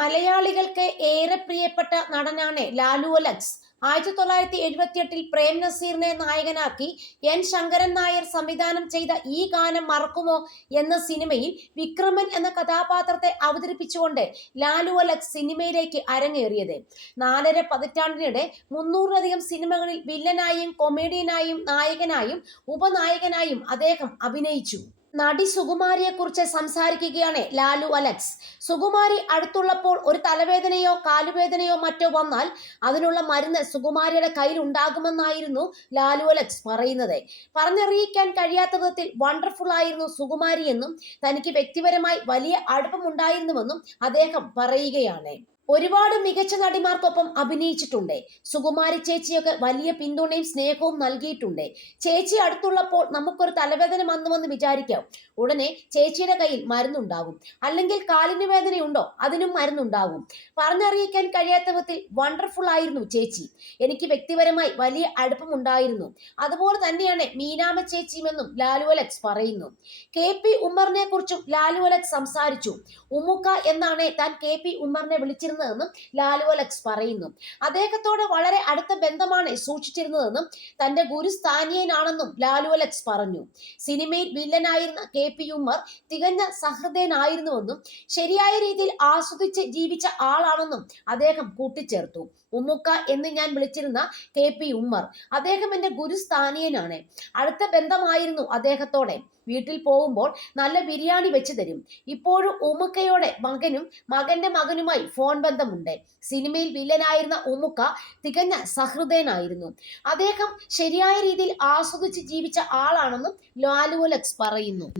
മലയാളികൾക്ക് ഏറെ പ്രിയപ്പെട്ട നടനാണ് ലാലു അലക്സ്. ആയിരത്തി തൊള്ളായിരത്തി എഴുപത്തിയെട്ടിൽ പ്രേം നസീറിനെ നായകനാക്കി എൻ ശങ്കരൻ നായർ സംവിധാനം ചെയ്ത ഈ ഗാനം മറക്കുമോ എന്ന സിനിമയിൽ വിക്രമൻ എന്ന കഥാപാത്രത്തെ അവതരിപ്പിച്ചുകൊണ്ട് ലാലു അലക്സ് സിനിമയിലേക്ക് അരങ്ങേറിയത്. നാലര പതിറ്റാണ്ടിനിടെ മുന്നൂറിലധികം സിനിമകളിൽ വില്ലനായും കൊമേഡിയനായും നായകനായും ഉപനായകനായും അദ്ദേഹം അഭിനയിച്ചു. നടി സുകുമാരിയെക്കുറിച്ച് സംസാരിക്കുകയാണ് ലാലു അലക്സ്. സുകുമാരി അടുത്തുള്ളപ്പോൾ ഒരു തലവേദനയോ കാലുവേദനയോ മറ്റോ വന്നാൽ അതിനുള്ള മരുന്ന് സുകുമാരിയുടെ കയ്യിൽ ഉണ്ടാകുമെന്നായിരുന്നു ലാലു അലക്സ് പറയുന്നത്. പറഞ്ഞറിയിക്കാൻ കഴിയാത്ത വിധത്തിൽ വണ്ടർഫുൾ ആയിരുന്നു സുകുമാരി എന്നും തനിക്ക് വ്യക്തിപരമായി വലിയ അടുപ്പമുണ്ടായിരുന്നുവെന്നും അദ്ദേഹം പറയുകയാണ്. ഒരുപാട് മികച്ച നടിമാർക്കൊപ്പം അഭിനയിച്ചിട്ടുണ്ട്. സുകുമാരി ചേച്ചിയൊക്കെ വലിയ പിന്തുണയും സ്നേഹവും നൽകിയിട്ടുണ്ട്. ചേച്ചി അടുത്തുള്ളപ്പോൾ നമുക്കൊരു തലവേദന വന്നുവെന്ന് വിചാരിക്കാം. ഉടനെ ചേച്ചിയുടെ കയ്യിൽ മരുന്നുണ്ടാകും. അല്ലെങ്കിൽ കാലിന് വേദനയുണ്ടോ? അതിനും മരുന്നുണ്ടാകും. പറഞ്ഞറിയിക്കാൻ കഴിയാത്ത വിധത്തിൽ വണ്ടർഫുൾ ആയിരുന്നു ചേച്ചി. എനിക്ക് വ്യക്തിപരമായി വലിയ അടുപ്പമുണ്ടായിരുന്നു. അതുപോലെ തന്നെയാണ് മീനാമ ചേച്ചിയുമെന്നും ലാലു അലക്സ് പറയുന്നു. കെ പി ഉമ്മറിനെ കുറിച്ചും ലാലു അലക്സ് സംസാരിച്ചു. ഉമ്മുക്ക എന്നാണ് താൻ കെ പി ഉമ്മറിനെ വിളിച്ചിരുന്നതെന്നും ലാലു അലക്സ് പറയുന്നു. അദ്ദേഹത്തോട് വളരെ അടുത്ത ബന്ധമാണ് സൂക്ഷിച്ചിരുന്നതെന്നും തന്റെ ഗുരു സ്ഥാനീയനാണെന്നും ലാലു അലക്സ് പറഞ്ഞു. സിനിമയിൽ വില്ലനായിരുന്ന കെ പി ഉമ്മർ തികഞ്ഞ സഹൃദയനായിരുന്നുവെന്നും ശരിയായ രീതിയിൽ ആസ്വദിച്ച് ജീവിച്ച ആളാണെന്നും അദ്ദേഹം കൂട്ടിച്ചേർത്തു. ഉമ്മുക്ക എന്ന് ഞാൻ വിളിച്ചിരുന്ന കെ പി ഉമ്മർ അദ്ദേഹം എന്റെ ഗുരുസ്ഥാനീയനാണ്. അടുത്ത ബന്ധമായിരുന്നു അദ്ദേഹത്തോടെ. വീട്ടിൽ പോകുമ്പോൾ നല്ല ബിരിയാണി വെച്ച് തരും. ഇപ്പോഴും ഉമ്മുക്കയോടെ മകനും മകന്റെ മകനുമായി ഫോൺ ബന്ധമുണ്ട് സിനിമയിൽ വില്ലനായിരുന്ന ഉമുക്ക തികഞ്ഞ സഹൃദയനായിരുന്നു. അദ്ദേഹം ശരിയായ രീതിയിൽ ആസ്വദിച്ച് ജീവിച്ച ആളാണെന്നും ലാലു അലക്സ് പറയുന്നു.